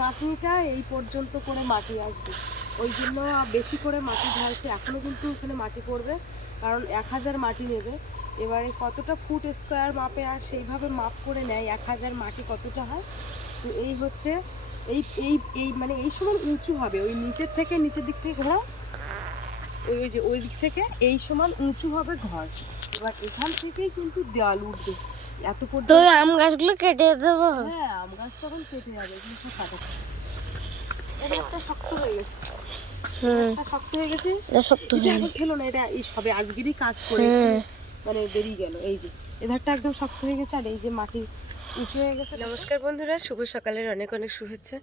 গাঁথনিটা এই পর্যন্ত করে মাটি আসবে, ওই জন্য বেশি করে মাটি ঢালছে। এখনও কিন্তু ওখানে মাটি পড়বে, কারণ 1000 মাটি নেবে। এবারে কতটা ফুট স্কোয়ার মাপে আর সেইভাবে মাপ করে নেয় 1000 মাটি কতটা হয়। তো এই হচ্ছে এই এই এই মানে এই সময় উঁচু হবে, ওই নিচের থেকে নিচের দিক থেকে ঘোরা, ওই যে ওই দিক থেকে এই সমান উঁচু হবে ঘর। এবার এখান থেকেই কিন্তু দেওয়াল উঠবে এত পর্যন্ত। তো আম গাছগুলো কেটে দেবো? হ্যাঁ, আম গাছ তখন কেটে যাবে, এগুলো সব কাটা। এটা একটা শক্ত হয়ে গেছে, শক্ত হয়ে গেছে, শক্ত এখন খেলো না। এটা এই সবে আজকেরই কাজ করে মানে বেরিয়ে গেল। এই যে এধারটা একদম শক্ত হয়ে গেছে, আর এই যে মাটি উঁচু হয়ে গেছে। নমস্কার বন্ধুরা, শুভ সকালের অনেক অনেক শুভেচ্ছা।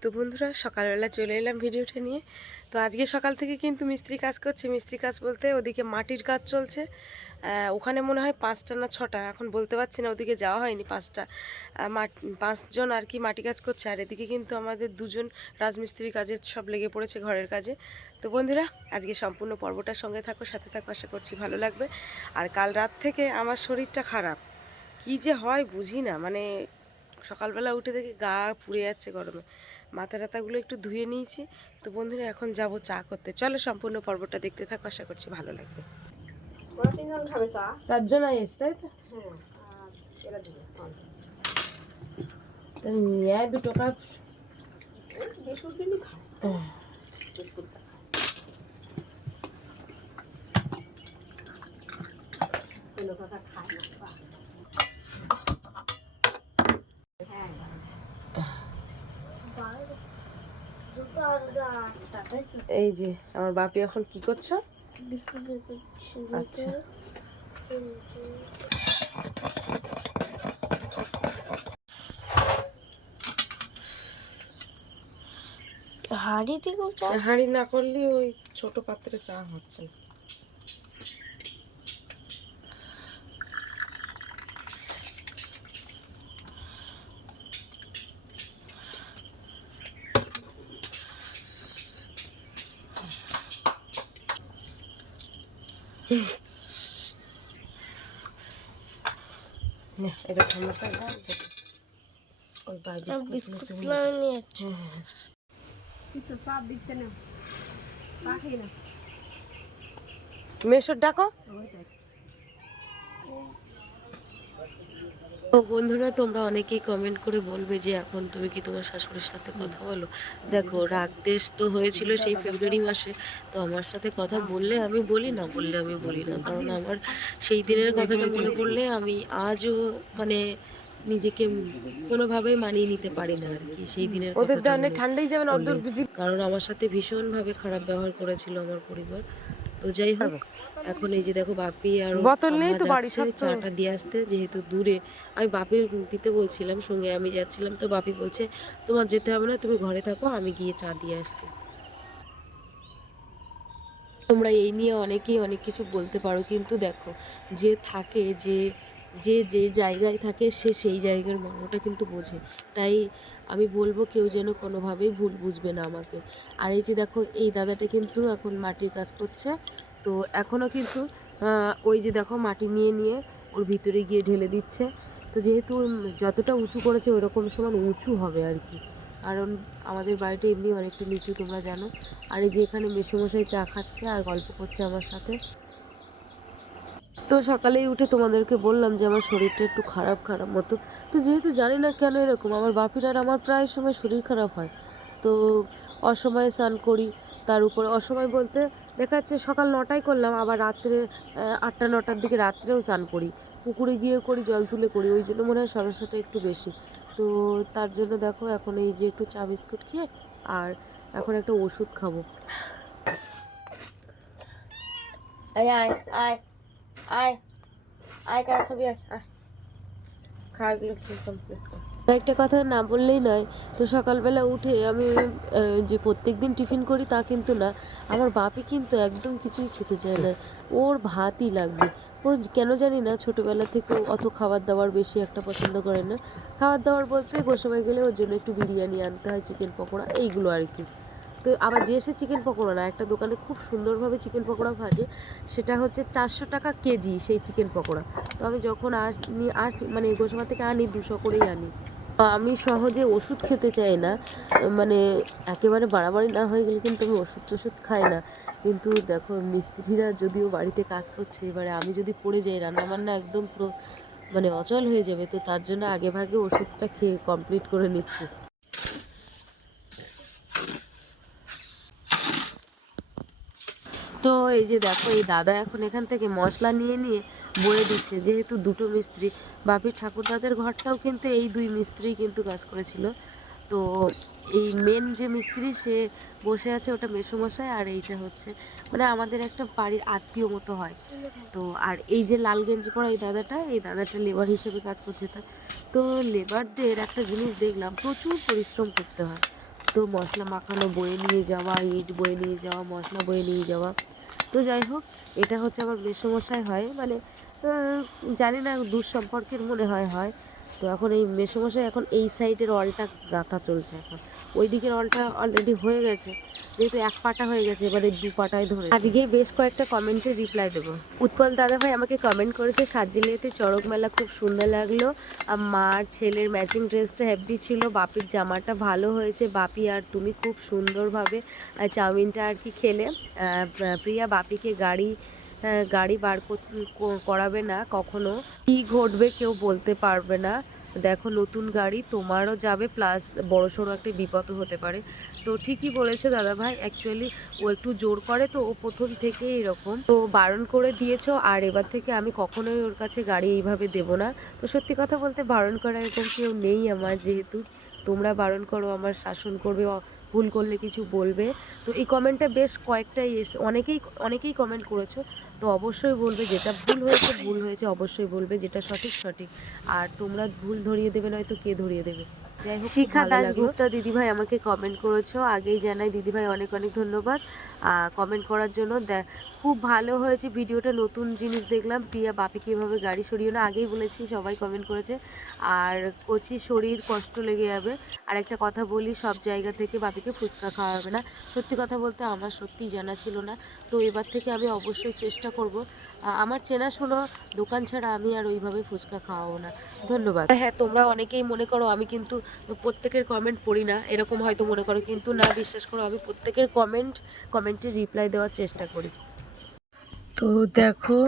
তো বন্ধুরা, সকালবেলা চলে এলাম ভিডিওটা নিয়ে। তো আজকে সকাল থেকে কিন্তু মিস্ত্রি কাজ করছে। মিস্ত্রি কাজ বলতে ওদিকে মাটির কাজ চলছে, ওখানে মনে হয় 5টা না 6টা, এখন বলতে পারছি না, ওদিকে যাওয়া হয়নি। 5জন আর কি মাটি কাজ করছে, আর এদিকে কিন্তু আমাদের 2জন রাজমিস্ত্রি কাজে সব লেগে পড়েছে ঘরের কাজে। তো বন্ধুরা, আজকে সম্পূর্ণ পর্বটার সঙ্গে থাকো, সাথে থাকো, আশা করছি ভালো লাগবে। আর কাল রাত থেকে আমার শরীরটা খারাপ, কি যে হয় বুঝি না। মানে সকালবেলা উঠে দেখি গা পুড়ে যাচ্ছে গরমে, মাথা টাথাগুলো একটু ধুয়ে নিয়েছি। তো বন্ধুরা, এখন যাব চা করতে। চলো সম্পূর্ণ পর্বটা দেখতে থাকো, আশা করছি ভালো লাগবে। 4জন আইস, তাই তো নিয়ে 2 কাপ এই যে আমার বাপি এখন কি করছো? আচ্ছা, হাঁড়ি না করলে ওই ছোট পাত্রে চা হচ্ছে না। এটা ঠান্ডাটা ওই মেশর ডাকো। ও বন্ধুরা, তোমরা অনেকেই কমেন্ট করে বলবে যে এখন তুমি কি তোমার শাশুড়ির সাথে কথা বলো। দেখো, রাগ দেশ তো হয়েছিল সেই ফেব্রুয়ারি মাসে, তো আমার সাথে কথা বললে আমি বলি, না বললে আমি বলি না। কারণ আমার সেই দিনের কথাটা মনে পড়লে আমি আজও মানে নিজেকে কোনোভাবেই মানিয়ে নিতে পারি না আর কি। সেই দিনের কথাটা ঠান্ডাই যাবে না, কারণ আমার সাথে ভীষণভাবে খারাপ ব্যবহার করেছিল আমার পরিবার। তো যাই হোক, এখন এই যে দেখো বাপি আর যাচ্ছে চাটা দিয়ে আসতে, যেহেতু দূরে। আমি বাপির দিতে বলছিলাম, সঙ্গে আমি যাচ্ছিলাম। তো বাপি বলছে তোমার যেতে হবে না, তুমি ঘরে থাকো, আমি গিয়ে চা দিয়ে আসছি। তোমরা এই নিয়ে অনেকেই অনেক কিছু বলতে পারো, কিন্তু দেখো, যে থাকে যে যে যে জায়গায় থাকে সে সেই জায়গার মর্মটা কিন্তু বোঝে। তাই আমি বলবো কেউ যেন কোনোভাবেই ভুল বুঝবে না আমাকে। আর এই যে দেখো, এই দাদাটা কিন্তু এখন মাটির কাজ করছে। তো এখনও কিন্তু ওই যে দেখো মাটি নিয়ে নিয়ে ওর ভিতরে গিয়ে ঢেলে দিচ্ছে। তো যেহেতু যতটা উঁচু করেছে ওই রকম সমান উঁচু হবে আর কি, কারণ আমাদের বাড়িটা এমনি অনেকটা নিচু, তোমরা জানো। আর এই যে এখানে মেসোমশাই চা খাচ্ছে আর গল্প করছে আমার সাথে। তো সকালেই উঠে তোমাদেরকে বললাম যে আমার শরীরটা একটু খারাপ খারাপ মতো। তো যেহেতু জানি না কেন এরকম, আমার বাপির আর আমার প্রায় সময় শরীর খারাপ হয়। তো অসময়ে স্নান করি, তার উপরে অসময় বলতে দেখা যাচ্ছে সকাল 9টায় করলাম, আবার রাত্রে 8টা 9টার দিকে রাত্রেও স্নান করি, পুকুরে গিয়ে করি, জল তুলে করি, ওই জন্য মনে হয় সমস্যাটা একটু বেশি। তো তার জন্য দেখো এখন এই যে একটু চা বিস্কুট খেয়ে আর এখন একটা ওষুধ খাবো। আয় আয় আয় আয় আয়, কার খাবি, আয় খাওয়াগুলো খেয়ে কমপ্লিট কর। একটা কথা না বললেই নয়। তো সকালবেলা উঠে আমি যে প্রত্যেক দিন টিফিন করি তা কিন্তু না, আমার বাপি কিন্তু একদম কিছুই খেতে চায় না, ওর ভাতই লাগবে। ও কেন জানি না, ছোটোবেলা থেকে অত খাবার দাবার বেশি একটা পছন্দ করে না। খাবার দাবার বলতে গোসাবাই গেলে ওর জন্য একটু বিরিয়ানি আনতে হয়, চিকেন পকোড়া, এইগুলো আর কি। তো আবার যে সে চিকেন পকোড়া না, একটা দোকানে খুব সুন্দরভাবে চিকেন পকোড়া ভাজে, সেটা হচ্ছে 400 টাকা কেজি সেই চিকেন পকোড়া। তো আমি যখন মানে গোসাবা থেকে আনি 200 করেই আনি। আমি সহজে ওষুধ খেতে চাই না, মানে একেবারে বাড়াবাড়ি না হয়ে গেলে কিন্তু আমি ওষুধ টষুধ খাই না। কিন্তু দেখো মিস্ত্রিরা যদিও বাড়িতে কাজ করছে, এবারে আমি যদি পড়ে যাই রান্নাবান্না একদম পুরো মানে অচল হয়ে যাবে, তো তার জন্য আগে ভাগে ওষুধটা খেয়ে কমপ্লিট করে নিচ্ছি। তো এই যে দেখো এই দাদা এখন এখান থেকে মশলা নিয়ে নিয়ে বয়ে দিচ্ছে, যেহেতু দুটো মিস্ত্রি, বাপির ঠাকুরদাদের ঘরটাও কিন্তু এই দুই মিস্ত্রি কিন্তু কাজ করেছিল। তো এই মেন যে মিস্ত্রি সে বসে আছে, ওটা মেসোমশাই, আর এইটা হচ্ছে মানে আমাদের একটা বাড়ির আত্মীয় মতো হয়। তো আর এই যে লাল গেঞ্জি পরা এই দাদাটা লেবার হিসেবে কাজ করছে। তো লেবারদের একটা জিনিস দেখলাম, প্রচুর পরিশ্রম করতে হয়। তো মশলা মাখানো বয়ে নিয়ে যাওয়া, ইট বয়ে নিয়ে যাওয়া, মশলা বয়ে নিয়ে যাওয়া। তো যাই হোক, এটা হচ্ছে আমার মেসোমশাই হয়, মানে জানি না দূর সম্পর্কের মনে হয়। তো এখন এই মেসোমশাই এখন এই সাইডের অলটা গাঁথা চলছে। এখন ওই দিকের অলটা অলরেডি হয়ে গেছে, যেহেতু এক পাটা হয়ে গেছে, এবারে দু পাটায় ধরে। আজকে বেশ কয়েকটা কমেন্টে রিপ্লাই দেবো। উৎপল দাদা ভাই আমাকে কমেন্ট করেছে, সাজিলিয়াতে চড়ক মেলা খুব সুন্দর লাগলো, আর মার ছেলের ম্যাচিং ড্রেসটা হেভি ছিল, বাপির জামাটা ভালো হয়েছে, বাপি আর তুমি খুব সুন্দরভাবে চাউমিনটা আর কি খেলে। প্রিয়া বাপিকে গাড়ি বার করাবে না কখনো, কি ঘটবে কেউ বলতে পারবে না, দেখো নতুন গাড়ি তোমারও যাবে, প্লাস বড়সড় একটা বিপদও হতে পারে। তো ঠিকই বলেছে দাদা ভাই, অ্যাকচুয়ালি ও একটু জোর করে, তো ও প্রথম থেকেই এরকম, তো বারণ করে দিয়েছো, আর এবার থেকে আমি কখনোই ওর কাছে গাড়ি এইভাবে দেবো না। তো সত্যি কথা বলতে বারণ করা এরকম কেউ নেই আমার, যেহেতু তোমরা বারণ করো, আমার শাসন করবে, ভুল করলে কিছু বলবে। তো এই কমেন্টটা বেশ কয়েকটাই অনেকেই কমেন্ট করেছো। তো অবশ্যই বলবে, যেটা ভুল হয়েছে অবশ্যই বলবে, যেটা সঠিক। আর তোমরা ভুল ধরিয়ে দেবে, নয়তো কে ধরিয়ে দেবে। যাই হোক, শিখা দাশগুপ্তা দিদিভাই আমাকে কমেন্ট করেছো, আগেই জানাই দিদিভাই অনেক অনেক ধন্যবাদ কমেন্ট করার জন্য। খুব ভালো হয়েছে ভিডিওটা, নতুন জিনিস দেখলাম। প্রিয়া বাপিকে এভাবে গাড়ি সরিয়ে না, আগেই বলেছি, সবাই কমেন্ট করেছে। আর কচি শরীর কষ্ট লেগে যাবে। আর একটা কথা বলি, সব জায়গা থেকে বাপিকে ফুচকা খাওয়া হবে না। সত্যি কথা বলতে আমার সত্যিই জানা ছিল না। তো এবার থেকে আমি অবশ্যই চেষ্টা করব, আমার চেনাশোনা দোকান ছাড়া আমি আর ওইভাবে ফুচকা খাওয়াবো না। ধন্যবাদ। হ্যাঁ, তোমরা অনেকেই মনে করো আমি কিন্তু প্রত্যেকের কমেন্ট পড়ি না, এরকম হয়তো মনে করো, কিন্তু না, বিশ্বাস করো আমি প্রত্যেকের কমেন্টে রিপ্লাই দেওয়ার চেষ্টা করি। তো দেখো,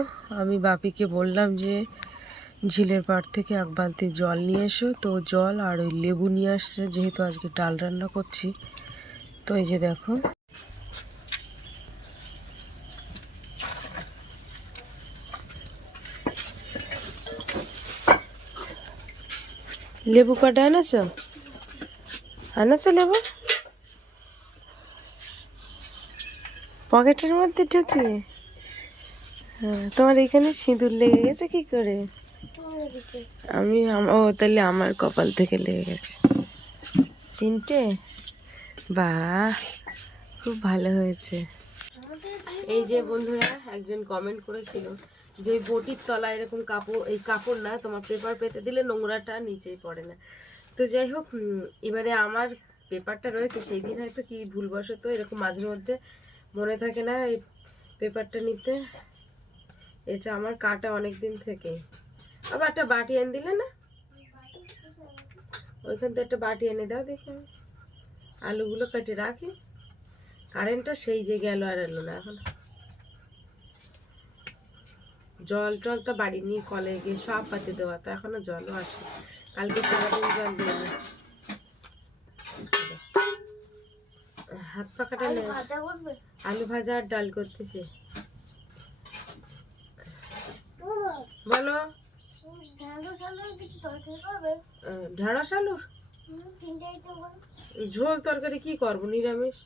আমি বাপিকে বললাম যে ঝিলের পাড় থেকে এক বালতি জল নিয়ে এসো, তো জল আর ওই লেবু নিয়ে আসছে, যেহেতু আজকে ডাল রান্না করছি। তো এই যে দেখো, লেবু কাটা আনাছো লেবু পকেটের মধ্যে ঢুকিয়ে। হ্যাঁ, তোমার এখানে সিঁদুর লেগে গেছে কি করে? ও তাহলে আমার কপাল থেকে লেগে গেছে। 3টে, বাহ, খুব ভালো হয়েছে। এই যে বন্ধুরা, একজন কমেন্ট করেছিল যে বটির তলায় এরকম কাপড় না, তোমার পেপার পেতে দিলে নোংরাটা নিচেই পড়ে না। তো যাই হোক, এবারে আমার পেপারটা রয়েছে, সেই দিন হয়তো কি ভুলবশত এরকম মাঝে মধ্যে মনে থাকে না এই পেপারটা নিতে। এটা আমার কাটা অনেক দিন থেকে। আবার একটা বাটি এনে দিলে না, ওইখান থেকে একটা বাটি এনে দাও, দেখি আমি আলুগুলো কেটে রাখি। কারেন্টটা সেই যে গেল আর এলো না। এখন জল টল তো বাড়ি নিয়ে কলে গিয়ে সব পাতে দেওয়া, তো এখনো জলও আসে, কালকে সারাদিন জল দেয়নি। হাত পাকাটা নেই, আলু ভাজা আর ডাল করতেছে। বলো, ঢেঁড়স আলুর ঝোল তরকারি কি করবো, নিরামিষ।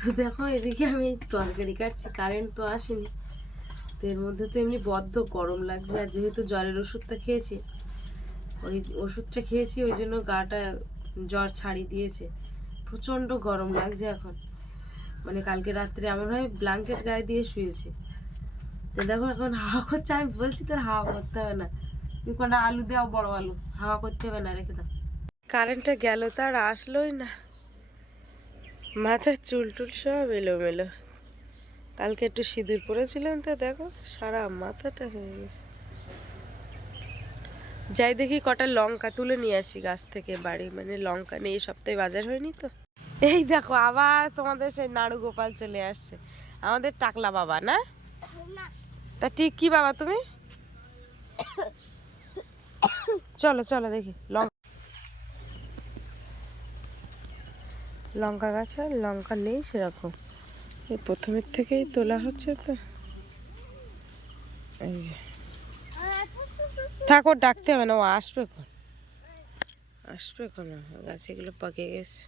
তো দেখো, এদিকে আমি তরকারি কাটছি, কারেন্ট তো আসেনি, তো এর মধ্যে তো এমনি বড্ড গরম লাগছে, আর যেহেতু জ্বরের ওষুধটা খেয়েছি, ওই জন্য গাটা জ্বর ছাড়িয়ে দিয়েছে, প্রচণ্ড গরম লাগছে এখন। মানে কালকে রাত্রে এমন হয় ব্ল্যাঙ্কেট গায়ে দিয়ে শুয়েছি। তো দেখো এখন হাওয়া করছে, আমি বলছি তোর হাওয়া করতে হবে না, তুই কোনো আলু দাও, বড় আলু, হাওয়া করতে হবে না, রেখে দাও। কারেন্টটা গেল, তার আসলোই না, মাথার চুল টুল সব এলোমেলো। কালকে একটু সিঁদুর পরেছিলাম, তো দেখো সারা মাথাটা হয়ে গেছে। যাই দেখি কটা লঙ্কা তুলে নিয়ে আসি গাছ থেকে বাড়ি, মানে লঙ্কা নেই, এই সপ্তাহে বাজার হয়নি তো। এই দেখো আবার তোমাদের সেই নাড়ু গোপাল চলে আসছে, আমাদের টাকলা বাবা না? তা ঠিক কি বাবা তুমি? চলো চলো দেখি লঙ্কা গাছে লঙ্কা নেই সেরকম, এই প্রথমের থেকেই তোলা হচ্ছে তো। এই যে থাক, ওর ডাকতে হবে না, ও আসবে কোন, আসবে কোন, গাছে এগুলো পাকে গেছে।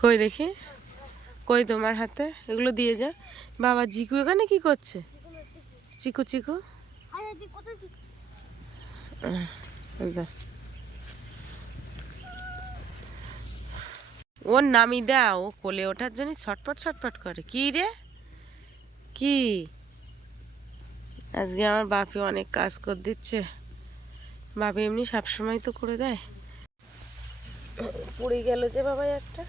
কই দেখি, কই তোমার হাতে এগুলো দিয়ে যা। বাবা জিকু এখানে কি করছে? চিকু চিকু ওর নামি দাও, ও কোলে ওঠার জন্য ছটপট ছটপট করে। কি রে কি, আজকে আমার বাপি অনেক কাজ করে দিচ্ছে। বাপি এমনি সবসময় তো করে দেয়। পুড়ে গেল যে বাবাই একটা,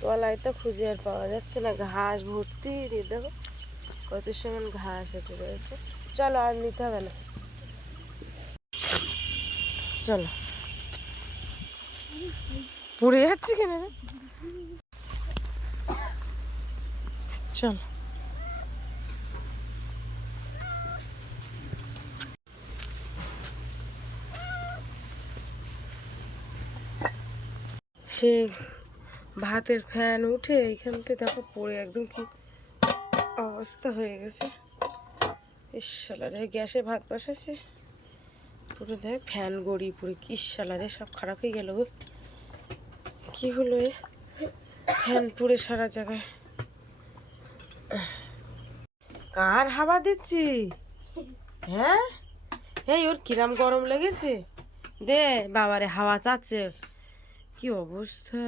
তলায় তো খুঁজে আর পাওয়া যাচ্ছে না, ঘাস ভর্তি, দেখো কত সমান ঘাস হেঁটে রয়েছে। চলো আর নিতে হবে না, চলো। পুড়ে যাচ্ছে কেন রে, চলো। সে ভাতের ফ্যান উঠে এইখান থেকে দেখো পড়ে একদম কি অবস্থা হয়ে গেছে। ইসালারে গ্যাসে ভাত বসাইছে, পুরো দেখ ফ্যান গড়িয়ে পুরো কি সালারে সব খারাপ হয়ে গেল গো। কি হলো এ, ফ্যান পুড়ে সারা জায়গায়। কার হাওয়া দিচ্ছি? হ্যাঁ, এই ওর কিরাম গরম লেগেছে, দে বাবারে হাওয়া চাচ্ছে, কি অবস্থা।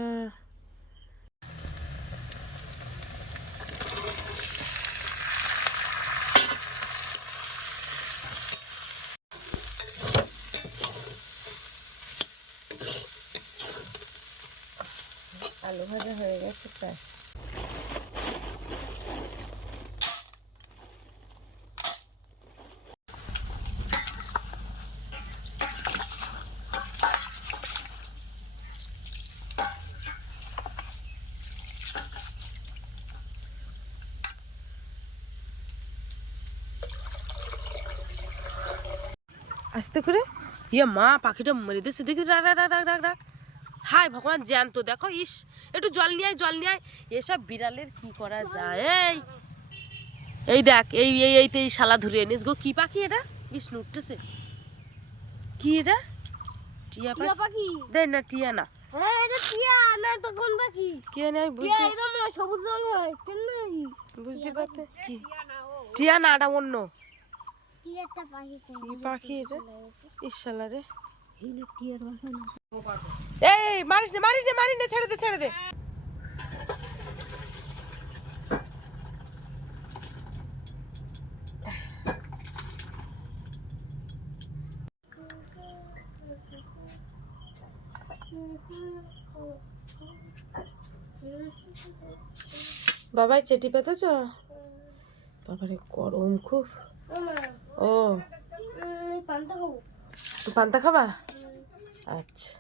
আলু ভাজা হয়ে গেছে প্রায়। আস্তে করে, ইয়ে মা পাখিটা মেরে দিচ্ছে দেখি, রাখ রাখ রাখ রাখ রাখ। হাই ভগবান জ্যান্ত দেখো, ইস একটু জল নিয়ে আয়, জল নিয়ে আয়। এসব বিড়ালের কি করা যায়। এই এই দেখ, এই এই এইতে এই শালা ধরে এনেস গো, কি পাখি এটা, ইস নুটতেছে। কি এটা? টিয়া পাখি? দেখ না, টিয়া না। হ্যাঁ এটা টিয়া না তো কোন পাখি? কে নাই টিয়া বুঝতে, একদম সবুজ রঙ হয় কেন নাকি? বুঝতে পারতে কি টিয়া না, এটা অন্য টিয়াটা পাখি কি পাখি এটা, ইস শালা রে। এই টিয়ার বাসা না। এই মারিস না মারিস না মারিস না, ছেড়ে দে ছেড়ে দে। বাবাই চেটি পেতেছ? বাবারে গরম খুব। ও পান্তা খাবো। পান্তা খাবা? আচ্ছা।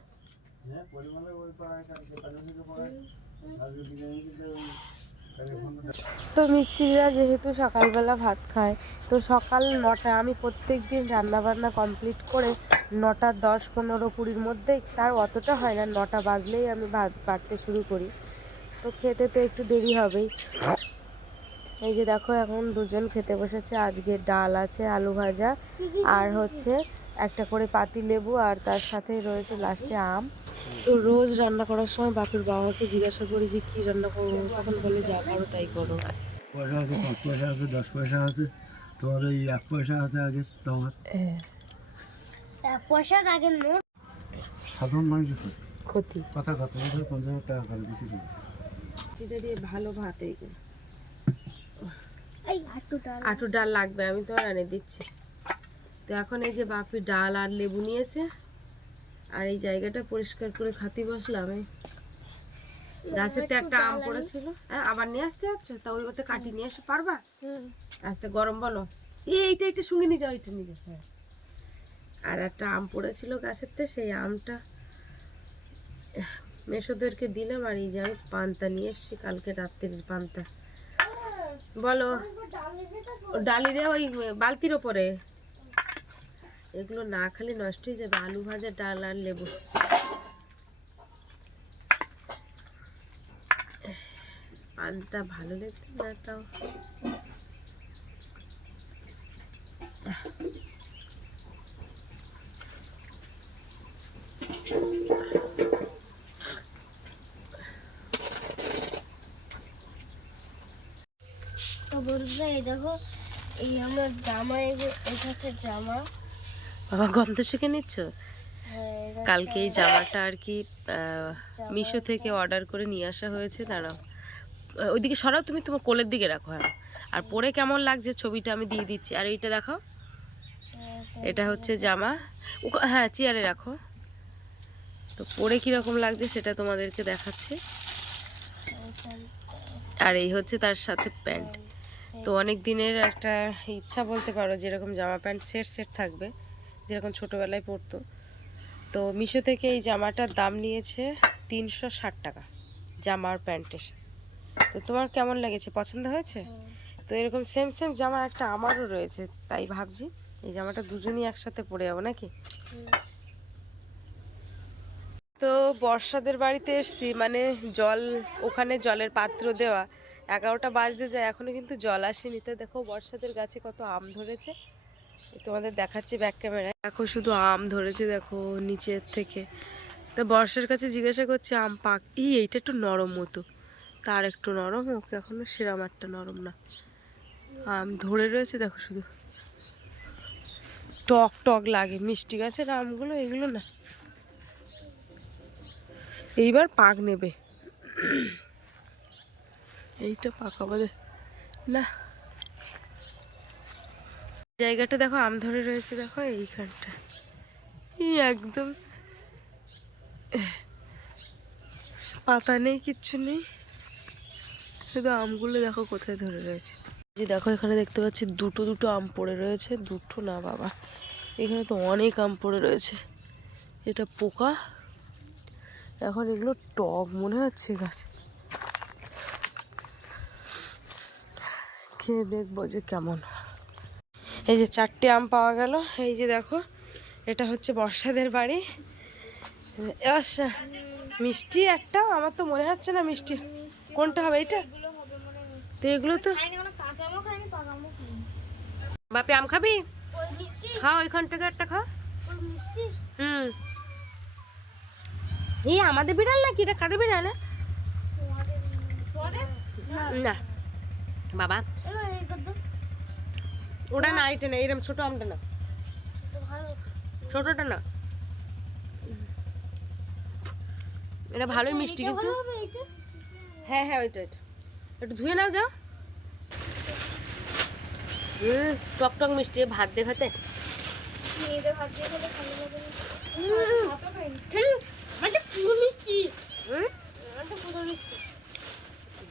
তো মিস্ত্রিরা যেহেতু সকালবেলা ভাত খায়, তো সকাল 9টায় আমি প্রত্যেক দিন রান্নাবান্না কমপ্লিট করে 9টা 10, 15, 20-র মধ্যেই, তার অতটা হয় না, 9টা বাজলেই আমি ভাত বাড়তে শুরু করি। তো খেতে তো একটু দেরি হবেই। এই যে দেখো এখন দুজন খেতে বসেছে, আজকে ডাল আছে, আলু ভাজা, আর হচ্ছে একটা করে পাতি লেবু, আর তার সাথে রয়েছে লাস্টে আম। তো রোজ রান্না করার সময় বাপের বাবাকে জিজ্ঞাসা করি যে কি রান্না করবো, তখন বলে যা পারো তাই করো। পয়সা আছে, 5 পয়সা আছে, 10 পয়সা আছে, তোমার ওই 1 পয়সা আছে আগে তোমার। পয়সার আগে নোট সাধারণ মানুষের ক্ষতি। কথা কথা 50,000 টাকা করে বেশি দেবে। এটা দিয়ে ভালো ভাত, এইগুলো এই আটু ডাল লাগবে, আমি তো এনে দিচ্ছি। তো এখন এই যে বাপি ডাল আর লেবু নিয়েছে, আর এই জায়গাটা পরিষ্কার করে খাতি বসলাম। গাছের তো একটা আম পড়েছিল, হ্যাঁ আবার নিয়ে আসতে যাচ্ছ, তা ওই ওতে কাটি নিয়ে এসে পারবা? আস্তে গরম বলো, এইটা একটু শুঙে নিয়ে যাও, এটা নিয়ে যাও। হ্যাঁ, আর একটা আম পড়েছিল গাছের তো, সেই আমটা মেসোদেরকে দিলাম। আর এই যে আমি পান্তা নিয়ে এসছি, কালকে রাত্রির পান্তা। বলো, ডালি রে ওই বালতির ওপরে, এগুলো না খালি নষ্ট হয়ে যাবে। আলু ভাজা, ডাল আর লেবু। পানটা ভালো লাগছে না তাও। তো বলবে এই দেখো, এই আমার জামা, এটা হচ্ছে জামা। বাবা গন্ধ শিখে নিচ্ছ? হ্যাঁ, এটা কালকে এই জামাটা আর কি মিশো থেকে অর্ডার করে নিয়ে আসা হয়েছে। দাঁড়াও, ওইদিকে সরাও, তুমি তোমার কোলের দিকে রাখো। হ্যাঁ, আর পরে কেমন লাগছে ছবিটা আমি দিয়ে দিচ্ছি। আর এইটা দেখাও, এটা হচ্ছে জামা। হ্যাঁ চেয়ারে রাখো, তো পরে কীরকম লাগছে সেটা তোমাদেরকে দেখাচ্ছি। আর এই হচ্ছে তার সাথে প্যান্ট। তো অনেক দিনের একটা ইচ্ছা বলতে পারো, যেরকম জামা প্যান্ট সেট সেট থাকবে, যেরকম ছোটোবেলায় পরতো। তো মিশো থেকে এই জামাটার দাম নিয়েছে 360 টাকা, জামা আর প্যান্টের। তো তোমার কেমন লেগেছে, পছন্দ হয়েছে? তো এরকম সেম সেম জামা একটা আমারও রয়েছে, তাই ভাবছি এই জামাটা দুজনই একসাথে পরে যাবো নাকি। তো বর্ষাদের বাড়িতে এসছি, মানে জল, ওখানে জলের পাত্র দেওয়া, 11টা বাজতে যায়, এখনো কিন্তু জল আসেনি। তো দেখো বর্ষাদের গাছে কত আম ধরেছে, তোমাদের দেখাচ্ছি ব্যাক ক্যামেরায়। দেখো শুধু আম ধরেছে, দেখো নিচের থেকে। তো বর্ষার কাছে জিজ্ঞাসা করছে আম পাক, এইটা একটু নরম মতো, তার একটু নরম হোক, এখনো সেরম একটা নরম না। আম ধরে রয়েছে দেখো, শুধু টক টক লাগে, মিষ্টি গাছের আমগুলো, এগুলো না। এইবার পাক নেবে, এইটা পাকা বাদে না। জায়গাটা দেখো আম ধরে রয়েছে, দেখো এইখানটা, এই একদম পাতা নেই, কিচ্ছু নেই, শুধু আমগুলো দেখো কোথায় ধরে রয়েছে। যে দেখো এখানে দেখতে পাচ্ছি দুটো দুটো আম পড়ে রয়েছে, দুটো না বাবা, এখানে তো অনেক আম পড়ে রয়েছে। এটা পোকা, এখন এগুলো টক মনে হচ্ছে গাছে, খেয়ে দেখবো যে কেমন। এই যে 4টে আম পাওয়া গেল। এই যে দেখো, এটা হচ্ছে বর্ষাদের বাড়ি। আচ্ছা, মিষ্টি একটা, আমার তো মনে হচ্ছে না মিষ্টি কোনটা হবে, এইটা তো। এগুলো তো বাপি, আম খাবি? খাও, ওইখান থেকে একটা খাও। হুম, এই আমাদের বিড়াল নাকি এটা? কাদের বিড়াল? না বাবা, ওটা না, এটা না, এরকম ছোট আমটা না, ছোটটা না, এটা ভালোই মিষ্টি কিন্তু। হ্যাঁ হ্যাঁ, ওইটা এটা একটু ধুয়ে নাও, যাও। টক টক মিষ্টি, ভাত দিয়ে খেতে।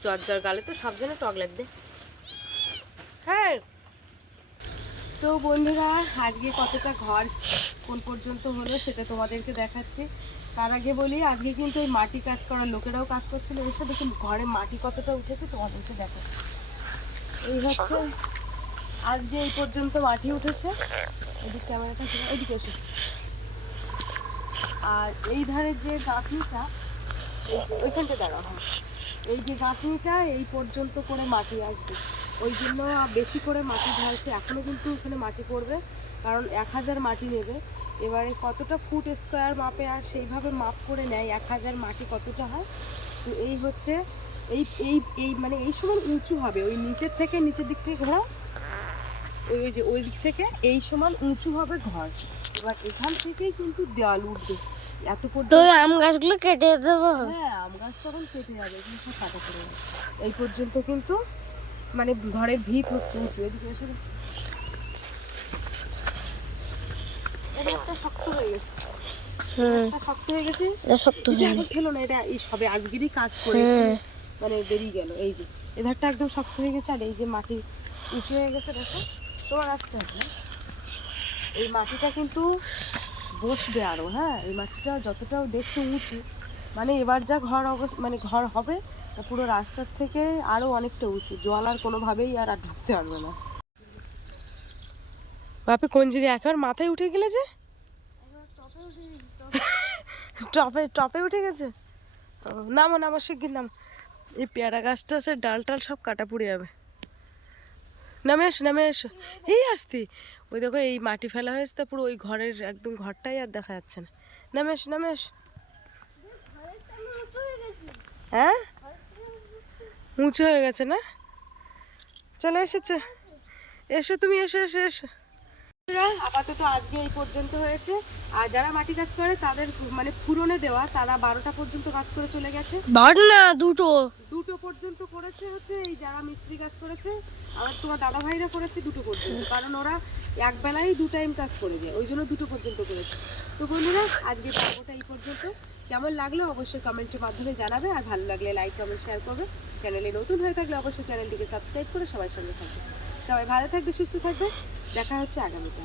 জ্বর জ্বর গালে তো সব জন্য টক লাগবে। হ্যাঁ, তো বন্ধুরা আজকে কতটা ঘর কোন পর্যন্ত হলো সেটা তোমাদেরকে দেখাচ্ছি। তার আগে বলি, আজকে কিন্তু ওই মাটি কাজ করার লোকেরাও কাজ করছিল, এসে দেখুন ঘরে মাটি কতটা উঠেছে তোমাদেরকে দেখো। এই হচ্ছে আজকে এই পর্যন্ত মাটি উঠেছে। এদিক ক্যামেরাটা, এদিকে এসে। আর এই ধারে যে গাঁথনিটা, এই যে ওইখানটা দাঁড়াও, এই যে গাঁথনিটা এই পর্যন্ত করে মাটি আসবে, ওই জন্য বেশি করে মাটি ঢালছে। এখনও কিন্তু ওখানে মাটি পড়বে, কারণ 1000 মাটি নেবে। এবারে কতটা ফুট স্কোয়ার মাপে, আর সেইভাবে মাপ করে নেয় 1000 মাটি কতটা হয়। তো এই হচ্ছে এই এই এই মানে এই সময় উঁচু হবে, ওই নিচের থেকে, নিচের দিক থেকে ঘোরা, ওই যে ওই দিক থেকে এই সমান উঁচু হবে ঘর। এবার এখান থেকেই কিন্তু দেওয়াল উঠবে এত পর্যন্ত। আম গাছগুলো কেটে দেবো। হ্যাঁ, আম গাছ তখন কেটে যাবে, কিন্তু সব কাটা পড়ে যাবে। এই পর্যন্ত কিন্তু মানে ঘরের ভিত হচ্ছে উঁচু। এদিকে এসে এটা একটা শক্ত হয়ে গেছে, হুম এটা শক্ত হয়ে গেছে। এটা শক্ত এটা হয়ে এখন খেলো না, এটা এই সবে আজকেরই কাজ করে হুম মানে বেরিয়ে গেল। এই যে এধারটা একদম শক্ত হয়ে গেছে, আর এই যে মাটি উঁচু হয়ে গেছে দেখো। তোমার আসতে হবে না। এই মাটিটা কিন্তু বসবে আরো, হ্যাঁ এই মাটিটা যতটাও দেখছো উঁচু, মানে এবার যা ঘর মানে ঘর হবে তা পুরো রাস্তার থেকে আরো অনেকটা উঁচু, জল আর কোনোভাবেই আর ঢুকতে পারবে না। বাপে কোন জায়গায় একবার মাথায় উঠে গেলে যে টপে টপে উঠে গেছে। ও, নামো নামো শিগগির নাম। এই পেয়ারা গাছটা আছে, ডাল টাল সব কাটা পুড়ে যাবে। নামে এসো নামে এসো। এই আসতি ওই দেখো এই মাটি ফেলা হয়েছে তো পুরো ওই ঘরের একদম ঘরটাই আর দেখা যাচ্ছে না। নামে এসো নামে এসো। হ্যাঁ উঁচু হয়ে গেছে না, চলে এসেছে। এসো তুমি এসো এসো এসো। আপাতত আজকে এই পর্যন্ত হয়েছে। আর যারা মাটি কাজ করে তাদের মানে ফুরনে দেওয়া, তারা 12টা পর্যন্ত কাজ করে চলে গেছে। বার না দুটো 2টো পর্যন্ত করেছে হচ্ছে এই যারা মিস্ত্রি কাজ করেছে। আর তোমার দাদা ভাইরা করেছে 2টো পর্যন্ত, কারণ ওরা এক বেলায় 2 টাইম কাজ করে যায়, ওই জন্য 2টো পর্যন্ত করেছে। তো বন্ধুরা আজকে পর্বটা এই পর্যন্ত। কেমন লাগলো অবশ্যই কমেন্টের মাধ্যমে জানাবে, আর ভালো লাগলে লাইক কমেন্ট শেয়ার করবে। চ্যানেলে নতুন হয়ে থাকলে অবশ্যই চ্যানেলটিকে সাবস্ক্রাইব করে সবাই সঙ্গে থাকবে। সবাই ভালো থাকবে, সুস্থ থাকবে, দেখা হচ্ছে আগামীতে।